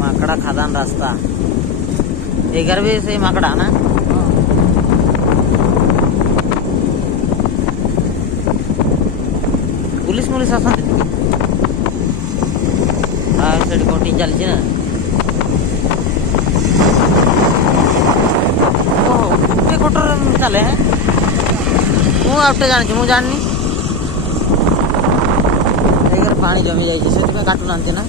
माकड़ा खादान रास्ता एगार भी से माकड़ा ना पुलिस मुलिस आसती से कोटी चलती ना चले हैं मुझे जानी जानी पानी जमी जाए काटू ना